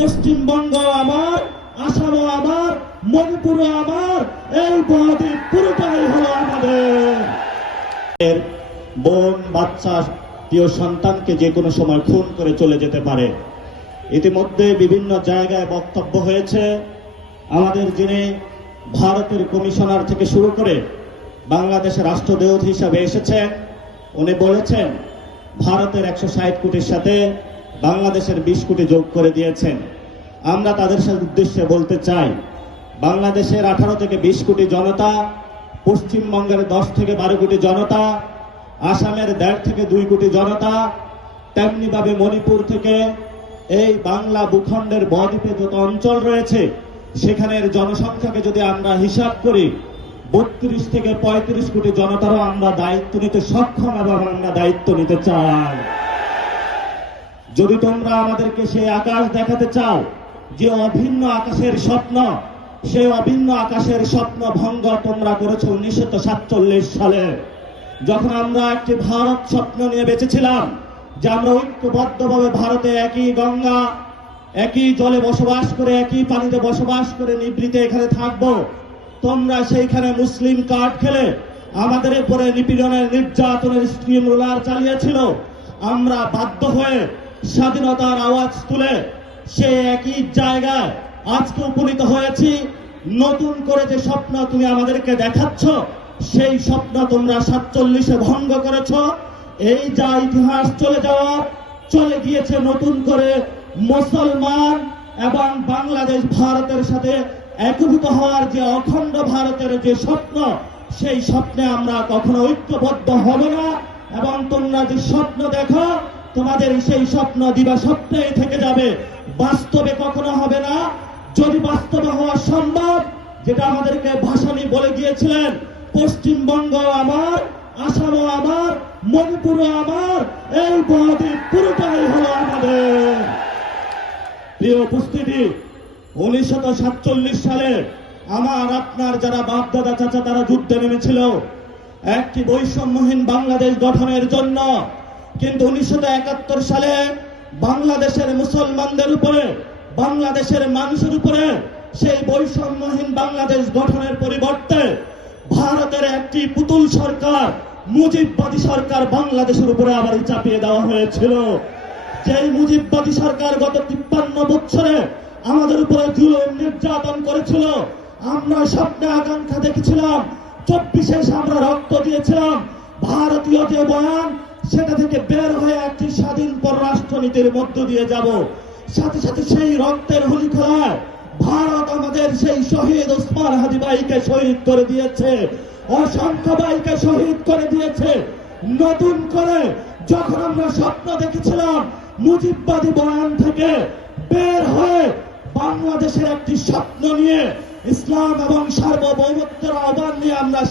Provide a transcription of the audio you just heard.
পশ্চিমবঙ্গ আমার, আসামও আমার, মণিপুরও আমার, এই বদ্বীপ পুরোটাই হলো আমাদের। বোন, বাচ্চা, প্রিয় সন্তানকে যে কোনো সময় খুন করে চলে যেতে পারে। ইতিমধ্যে বিভিন্ন জায়গায় বক্তব্য হয়েছে। আমাদের যিনি ভারতের কমিশনার থেকে শুরু করে বাংলাদেশের রাষ্ট্রদূত হিসাবে এসেছেন, উনি বলেছেন ভারতের 160 কোটির সাথে বাংলাদেশের 20 কোটি যোগ করে দিয়েছেন। আমরা তাদের সাথে উদ্দেশ্যে বলতে চাই, বাংলাদেশের 18 থেকে 20 কোটি জনতা, পশ্চিমবঙ্গের 10 থেকে 12 কোটি জনতা, আসামের 1.5 থেকে 2 কোটি জনতা, তেমনিভাবে মণিপুর থেকে এই বাংলা ভূখণ্ডের বদ্বীপে যত অঞ্চল রয়েছে সেখানের জনসংখ্যাকে যদি আমরা হিসাব করি 32 থেকে 35 কোটি জনতারও আমরা দায়িত্ব নিতে সক্ষম এবং আমরা দায়িত্ব নিতে চাই। যদি তোমরা আমাদেরকে সেই আকাশ দেখাতে চাও যে অভিন্ন আকাশের স্বপ্ন, সেই অভিন্ন আকাশের স্বপ্ন ভঙ্গ তোমরা করেছো 1947 সালে, যখন আমরা একটি ভারত স্বপ্ন নিয়ে বেঁচেছিলাম যে আমরা ঐক্যবদ্ধভাবে ভারতে একই গঙ্গা, একই জলে বসবাস করে, একই পানিতে বসবাস করে নিভৃতে এখানে থাকবো। তোমরা সেইখানে মুসলিম কার্ড খেলে আমাদের উপরে নিপীড়নের, নির্যাতনের স্টিম রোলার চালিয়েছিল। আমরা বাধ্য হয়ে স্বাধীনতার আওয়াজ তুলে সে একই জায়গায় আজকে উপনীত হয়েছি। নতুন করে যে স্বপ্ন তুমি আমাদেরকে দেখাচ্ছ, সেই স্বপ্ন তোমরা 47-এ ভঙ্গ করেছ। এই যা ইতিহাস চলে গিয়েছে, নতুন করে মুসলমান এবং বাংলাদেশ ভারতের সাথে একীভূত হওয়ার যে অখণ্ড ভারতের যে স্বপ্ন, সেই স্বপ্নে আমরা কখনো ঐক্যবদ্ধ হব না। এবং তোমরা যে স্বপ্ন দেখো, তোমাদের সেই স্বপ্ন দিবা স্বপ্নেই থেকে যাবে, বাস্তবে কখনো হবে না। যদি বাস্তবে হওয়া সম্ভব, যেটা আমাদেরকে ভাসানী বলে গিয়েছিলেন, পশ্চিমবঙ্গ আমার, আসামও আমার, মণিপুরও আমার, এই বদ্বীপ পুরোটাই হলো আমাদের। প্রিয় উপস্থিতি, 1947 সালে আমার আপনার যারা বাপ দাদা চাচা তারা যুদ্ধে নেমেছিল একটি বৈষম্যহীন বাংলাদেশ গঠনের জন্য। কিন্তু 1971 সালে বাংলাদেশের মুসলমানদের উপরে, বাংলাদেশের মানুষের উপরে সেই বৈষম্যহীন বাংলাদেশ গঠনের পরিবর্তে ভারতের একটি পুতুল সরকার, মুজিববাদী সরকার বাংলাদেশের উপরে আবার চাপিয়ে দেওয়া হয়েছিল। যেই মুজিববাদী সরকার গত 53 বছরে আমাদের উপরে জুলুম নির্যাতন করেছিল, আমরা স্বপ্নে আকাঙ্ক্ষা দেখেছিলাম 24-এ আমরা রক্ত দিয়েছিলাম। ভারতীয় যে বয়ান, সেটা থেকে বের হয়ে একটি স্বাধীন পররাষ্ট্রনীতির মধ্য দিয়ে যাব। সাথে সাথে সেই রক্তের হোলি খেলায় ভারত আমাদের সেই শহীদ ওসমান হাদি ভাইকে শহীদ করে দিয়েছে, অসংখ্য ভাইকে শহীদ করে দিয়েছে। নতুন করে যখন আমরা স্বপ্ন দেখেছিলাম মুজিববাদী বয়ান থেকে বের হয়ে বাংলাদেশের একটি স্বপ্ন নিয়ে, ইসলাম এবং সার্বভৌমত্বের আহ্বান নিয়ে আমরা